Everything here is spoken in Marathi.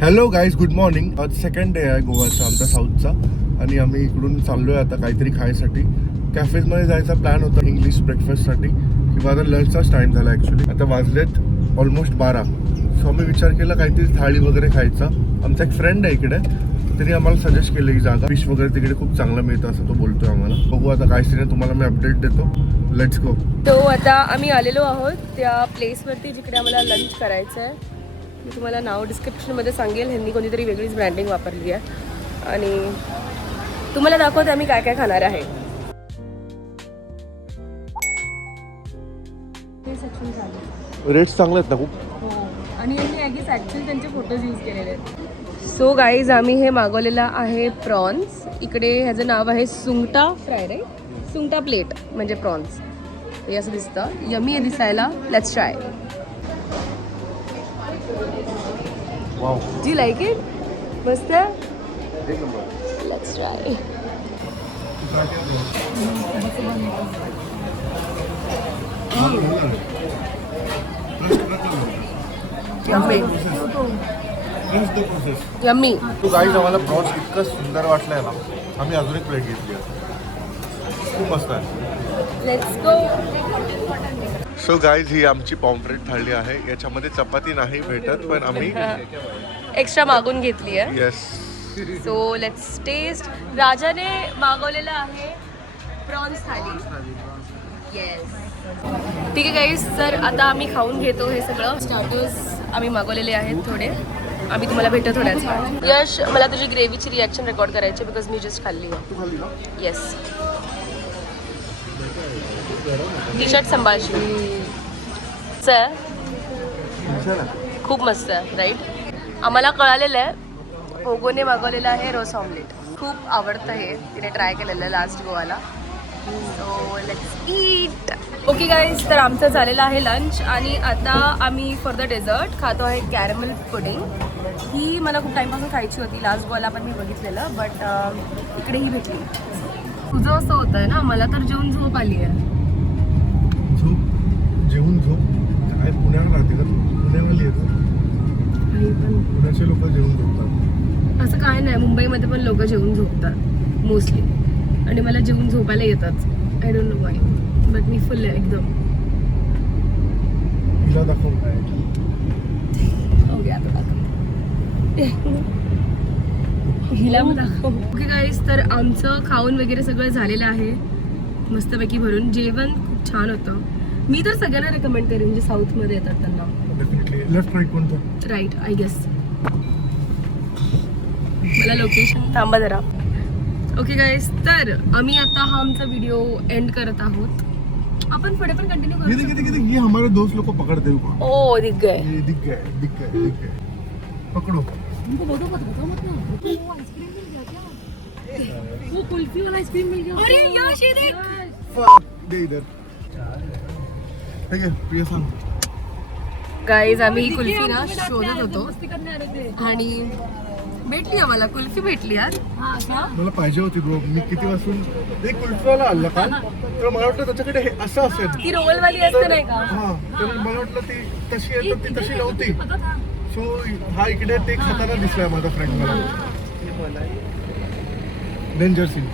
Hello guys, good morning. आज सेकंड डे आहे गोवाचा आमचा साऊथचा आणि आम्ही इकडून चाललोय आता काहीतरी खायसाठी. कॅफेजमध्ये जायचा प्लॅन होता इंग्लिश ब्रेकफास्टसाठी, किंवा आता लंचचाच टाइम झाला ॲक्च्युली. आता वाजलेत ऑलमोस्ट 12. सो आम्ही विचार केला काहीतरी थाळी वगैरे खायचा. आमचा एक फ्रेंड आहे इकडे, त्यांनी आम्हाला सजेस्ट केलं ही जागा. फिश वगैरे तिकडे खूप चांगलं मिळतं असं तो बोलतोय आम्हाला. बघू आता काय सीन, तुम्हाला मी अपडेट देतो. Let's go. तो आता आम्ही आलेलो आहोत त्या प्लेसवरती जिकडे आम्हाला लंच करायचं आहे. मी तुम्हाला नाव डिस्क्रिप्शनमध्ये सांगेल. ह्यांनी कोणतीतरी वेगळीच ब्रँडिंग वापरली आहे आणि तुम्हाला दाखवते आम्ही काय काय खाणार आहे. हे सेक्शन झाले. रेट्स चांगले आहेत ना खूप. हो, आणि यांनी ॲगीच ॲक्च्युअली त्यांचे फोटोज यूज केलेले आहेत. सो गाईज, आम्ही हे मागवलेलं आहे प्रॉन्स. इकडे ह्याचं नाव आहे सुंगटा फ्राय, राईट? सुंगटा प्लेट म्हणजे प्रॉन्स. हे असं दिसतं, यमी आहे दिसायला. Let's try. वाव, जी लाईक इट? मस्त आहे. एक नंबर. Let's try. यम्मी. तो गाईज आम्हाला प्रॉन्स इतकं सुंदर वाटलंय ना, आम्ही अजून एक प्लेट घेतली आहे. खूप मस्त आहे. Let's go. सो गाईज, ही आमची पॉम्फ्रेट थाळी आहे. याच्यामध्ये चपाती नाही भेटत, पण आम्ही एक्स्ट्रा मागून घेतली आहे. येस. So let's taste. राजाने मागवलेलं आहे प्रॉन्स थाली. येस, ठीक आहे गाईज. तर आता आम्ही खाऊन घेतो हे सगळं. स्टार्टर्स आम्ही मागवलेले आहेत थोडे. आम्ही तुम्हाला भेटतो थोड्याच वेळात. यश, मला तुझी ग्रेव्हीची रिॲक्शन रेकॉर्ड करायची बिकॉज मी जस्ट खाल्ली आहे. येस. टी शर्ट सांभाळशी. खूप मस्त आहे, राईट? आम्हाला कळालेलं आहे ओगोने मागवलेलं आहे रोस ऑमलेट. खूप आवडतं हे, तिने ट्राय केलेलं आहे लास्ट गोवाला. So let's eat. Okay guys, तर आमचं झालेलं आहे लंच आणि आता आम्ही फॉर द डेझर्ट खातो आहे कॅरमेल पुडिंग. ही मला खूप टाईमपासून खायची होती. लास्ट गोवाला पण मी बघितलेलं, बट इकडे ही भेटली. तुझं असं होतं आहे ना, मला तर जेवून झोप आली आहे. जेवून झोप काय? पुण्याला राहते का? पुण्याला येतो. पुण्याचे लोक जेवून झोपतात असं काय नाही, मुंबईमध्ये पण लोक जेवून झोपतात मोस्टली, आणि मला जेवून झोपायला येतात. I don't know Y, but मी फुल आहे एकदम. हिला दाखव. ओके, आता दाखव. हिला मग दाखव. ओके गाईज, तर आमचं खाऊन वगैरे सगळं झालेलं आहे मस्तपैकी भरून. जेवण खूप छान होतं. मी तर सगळ्यांना रेकमेंड करेन जे साऊथमध्ये येतात त्यांना. डेफिनेटली. लेफ्ट राईट कोणतं? Right, I guess. मला लोकेशन थांबा जरा. ओके गाईज, तर आम्ही आता हा आमचा व्हिडिओ एंड करत आहोत. आपण पुढे पण कंटिन्यू करू. ये हमारे दोस्त लोग को पकड़ते हुए. ओ, दिख गए. ये दिख गए. पकड़ो. उनको बताओ मत ना. वो आइसक्रीम मिल गया क्या? वो कुल्फी वाला आइसक्रीम मिल गया. अरे यार, ये देख. दे इधर. ठीक है, प्रिया सांग. गाईज, आम्ही ही कुल्फी ना शोधत होतो आणि भेटली आम्हाला. कुल्फी भेटली यार. मला पाहिजे होती ब्रो. मी किती वाजून एक कुल्फीवाला आला काल, तर मला वाटलं त्याच्याकडे हे असं असेल. ती रोलवाली असते नाही का? हा, तर मला वाटलं ती तशी आहे, तर ती तशी नव्हती. सो हा इकडे ते खाताना दिसलाय माझा फ्रेंड मला. Danger scene.